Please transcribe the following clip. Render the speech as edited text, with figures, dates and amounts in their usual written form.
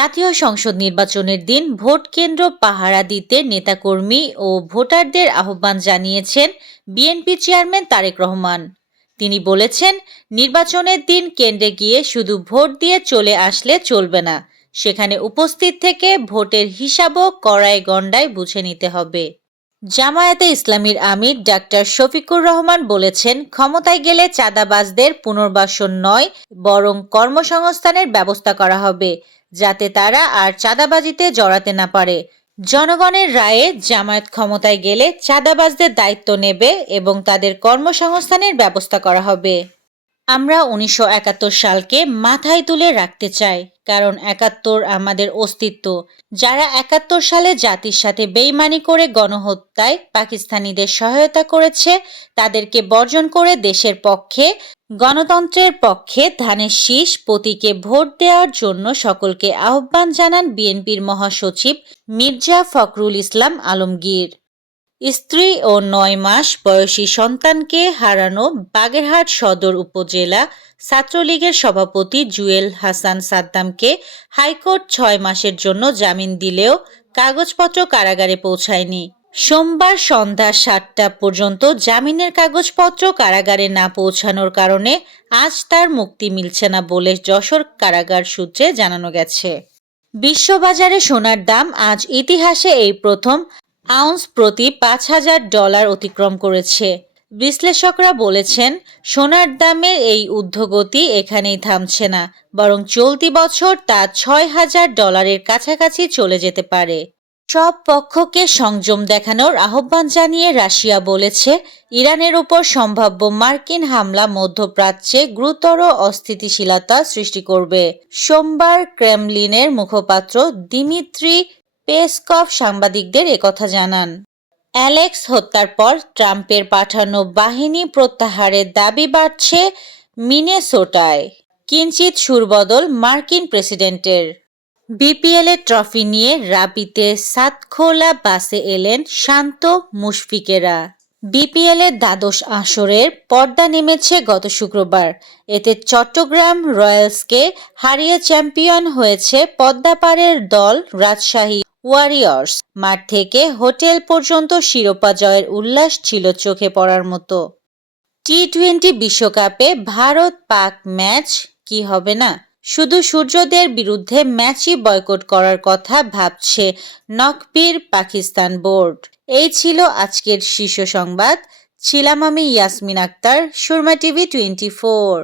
জাতীয় সংসদ নির্বাচনের দিন ভোট কেন্দ্র পাহারা দিতে নেতাকর্মী ও ভোটারদের আহ্বান জানিয়েছেন বিএনপি চেয়ারম্যান তারেক রহমান। তিনি বলেছেন, নির্বাচনের দিন কেন্দ্রে গিয়ে শুধু ভোট দিয়ে চলে আসলে চলবে না, সেখানে উপস্থিত থেকে ভোটের হিসাবও কড়ায় গণ্ডায় বুঝে নিতে হবে। জামায়াতে ইসলামীর আমির ডাক্তার শফিকুর রহমান বলেছেন, ক্ষমতায় গেলে চাঁদাবাজদের পুনর্বাসন নয়, বরং কর্মসংস্থানের ব্যবস্থা করা হবে, যাতে তারা আর চাঁদাবাজিতে জড়াতে না পারে। জনগণের রায়ে জামায়াত ক্ষমতায় গেলে চাঁদাবাজদের দায়িত্ব নেবে এবং তাদের কর্মসংস্থানের ব্যবস্থা করা হবে। আমরা ১৯৭১ সালকে মাথায় তুলে রাখতে চাই, কারণ ৭১ আমাদের অস্তিত্ব। যারা ৭১ সালে জাতির সাথে বেইমানি করে গণহত্যায় পাকিস্তানিদের সহায়তা করেছে, তাদেরকে বর্জন করে দেশের পক্ষে, গণতন্ত্রের পক্ষে ধানের শীষ প্রতীকে ভোট দেওয়ার জন্য সকলকে আহ্বান জানান বিএনপির মহাসচিব মির্জা ফখরুল ইসলাম আলমগীর। স্ত্রী ও ৯ মাস বয়সী সন্তানকে হারানো বাগেরহাট সদর উপজেলা ছাত্রলীগের সভাপতি জুয়েল হাসান সাদ্দামকে হাইকোর্ট ৬ মাসের জন্য জামিন দিলেও কাগজপত্র কারাগারে পৌঁছায়নি। সোমবার সন্ধ্যা ৭টা পর্যন্ত জামিনের কাগজপত্র কারাগারে না পৌঁছানোর কারণে আজ তার মুক্তি মিলছে না বলে যশোর কারাগার সূত্রে জানানো গেছে। বিশ্ববাজারে সোনার দাম আজ ইতিহাসে এই প্রথম আউন্স প্রতি $৫,০০০ অতিক্রম করেছে। বিশ্লেষকরা বলেছেন, সোনার দামের এই ঊর্ধ্বগতি এখানেই থামছে না, বরং চলতি বছর তা $৬,০০০ কাছাকাছি চলে যেতে পারে। সব পক্ষকে সংযম দেখানোর আহ্বান জানিয়ে রাশিয়া বলেছে, ইরানের উপর সম্ভাব্য মার্কিন হামলা মধ্যপ্রাচ্যে গুরুতর অস্থিতিশীলতা সৃষ্টি করবে। সোমবার ক্রেমলিনের মুখপাত্র দিমিত্রি পেসকভ সাংবাদিকদের একথা জানান। অ্যালেক্স হত্যার পর ট্রাম্পের পাঠানো বাহিনী প্রত্যাহারের দাবি বাড়ছে মিনেসোটায়। কিঞ্চিৎ সুরবদল মার্কিন প্রেসিডেন্টের। বিপিএলের ট্রফি নিয়ে রাবিতে সাতখোলা বাসে এলেন শান্ত মুশফিকেরা। বিপিএলের দ্বাদশ আসরের পর্দা নেমেছে গত শুক্রবার। এতে চট্টগ্রাম রয়্যালসকে হারিয়ে চ্যাম্পিয়ন হয়েছে পদ্মাপাড়ের দল রাজশাহী ওয়ারিয়র্স। মাঠ থেকে হোটেল পর্যন্ত শিরোপা জয়ের উল্লাস ছিল চোখে পড়ার মতো। টি-20 বিশ্বকাপে ভারত-পাক ম্যাচ কি হবে না? শুধু সূর্যদের বিরুদ্ধে ম্যাচই বয়কট করার কথা ভাবছে নকবীর পাকিস্তান বোর্ড। এই ছিল আজকের শীর্ষ সংবাদ। ছিলাম আমি ইয়াসমিন আক্তার, সুরমা টিভি 24।